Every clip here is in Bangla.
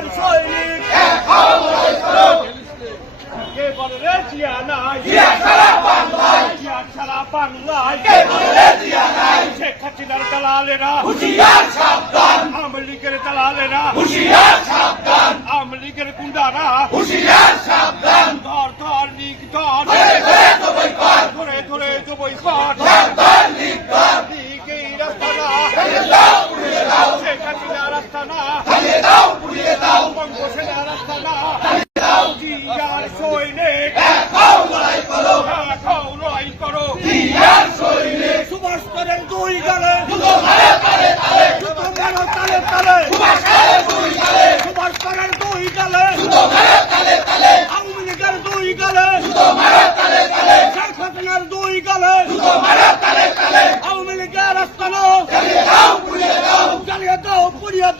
জিয়ার সৈনিক কে বলে রে জিয়া নাই? জিয়া সারা বাংলায়। জিয়া সারা বাংলায়। কে বলে রে জিয়া নাই? শেখ হাসিনার দালালেরা। হুশিয়ার সাবধান। আওয়ামী লীগের দালালেরা। হুশিয়ার সাবধান। আওয়ামী লীগের গুন্ডারা। হুশিয়ার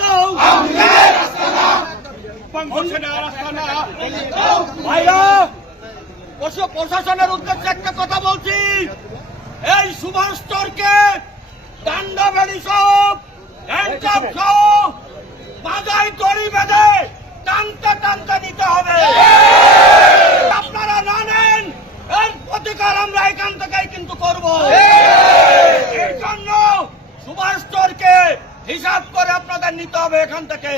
দাও। ভাইরা প্রশাসনের উদ্দেশ্যে একটা কথা বলছি। এই সুভাষ চরকে ডান্ডা বেড়ি সব বাজায় দড়ি বেঁধে টানতে টানতে নিতে হবে। আপনারা না নেন, এর প্রতিকার আমরা এখান থেকেই কিন্তু করব এই জন্য সুভাষ চরকে হিসাব আপনাদের নিতে হবে এখান থেকে।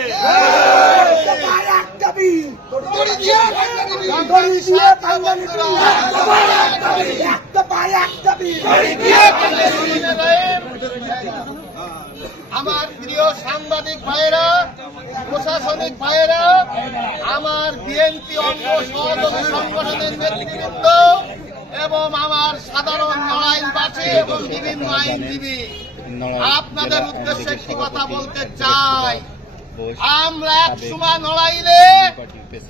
আমার প্রিয় সাংবাদিক ভাইয়েরা, প্রশাসনিক ভাইয়েরা, আমার বিএনপি অঙ্গ সহযোগী সংগঠনের নেতৃবৃন্দ এবং আমার সাধারণ লড়াইবাসী এবং বিভিন্ন আইনজীবী আপনাদের উদ্দেশ্যে একটি কথা বলতে চাই। আমরা এক সময় লড়াইলে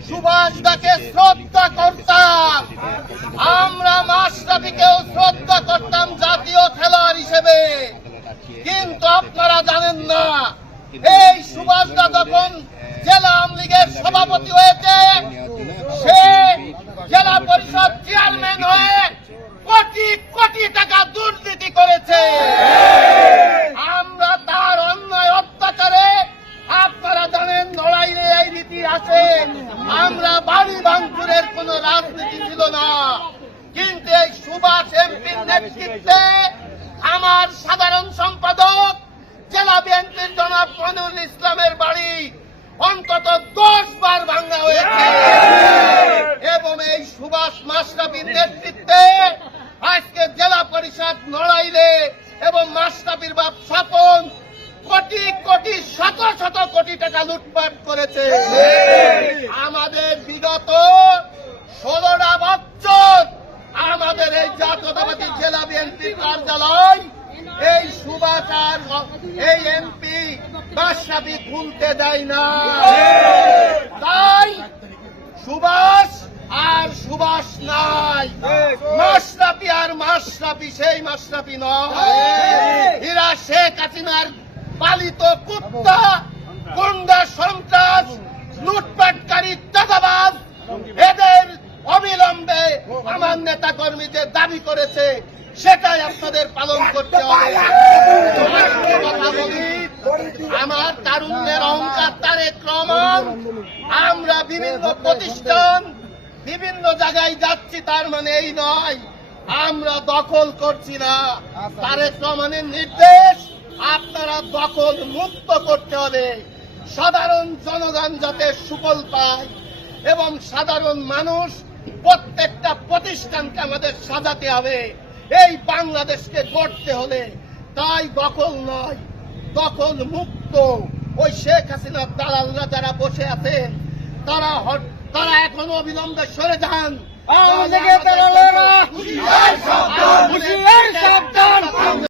সুভাষ দাকে শ্রদ্ধা করতাম। আমরা মাশরাফিকেও শ্রদ্ধা করতাম জাতীয় খেলোয়াড় হিসেবে। কিন্তু আপনারা জানেন না এই সুভাষ দা যখন জেলা আওয়ামী লীগের সভাপতি হয়েছে সে জেলা পরিষদ চেয়ারম্যান হয়ে আমরা বাড়ি ভাঙচুরের কোন রাজনীতি ছিল না। কিন্তু এই সুভাষ এমপির নেতৃত্বে আমার সাধারণ সম্পাদক জেলা বিএনপির জনাব মনিরুল ইসলামের বাড়ি অন্তত কোটি টাকা লুটপাট করেছে। আমাদের বিগত ষোলোটা বছর আমাদের এই জাতীয়তাবাদী জেলা বিএনপি কার্যালয় এই সুভাষ এই এমপি বাসাবি খুলতে দেয় না। তাই সুভাষ আর সুভাষ নাই। মাসরাপি আর মাসরাপি সেই মাসরাপি নয়। এরা শেখ হাসিনার পালিত কুত্তা নেতা কর্মী যে দাবি করেছে সেটাই আপনাদের পালন করতে হবে। আমার তারুণ্যের অহংকার তারেক রহমান। আমরা বিভিন্ন প্রতিষ্ঠান বিভিন্ন জায়গায় যাচ্ছি তার মানে এই নয় আমরা দখল করছি না। তারেক রহমানের নির্দেশ আপনারা দখল মুক্ত করতে হবে। সাধারণ জনগণ যাতে সুফল পায় এবং সাধারণ মানুষ প্রত্যেকটা প্রতিষ্ঠানকে আমাদের সাজাতে হবে। এই বাংলাদেশকে গড়তে হলে তাই দখল নয় দখল মুক্ত। ওই শেখ হাসিনার দালালরা যারা বসে আছেন তারা তারা এখন অবিলম্বে সরে যান। আওয়ামী লীগের দালালেরা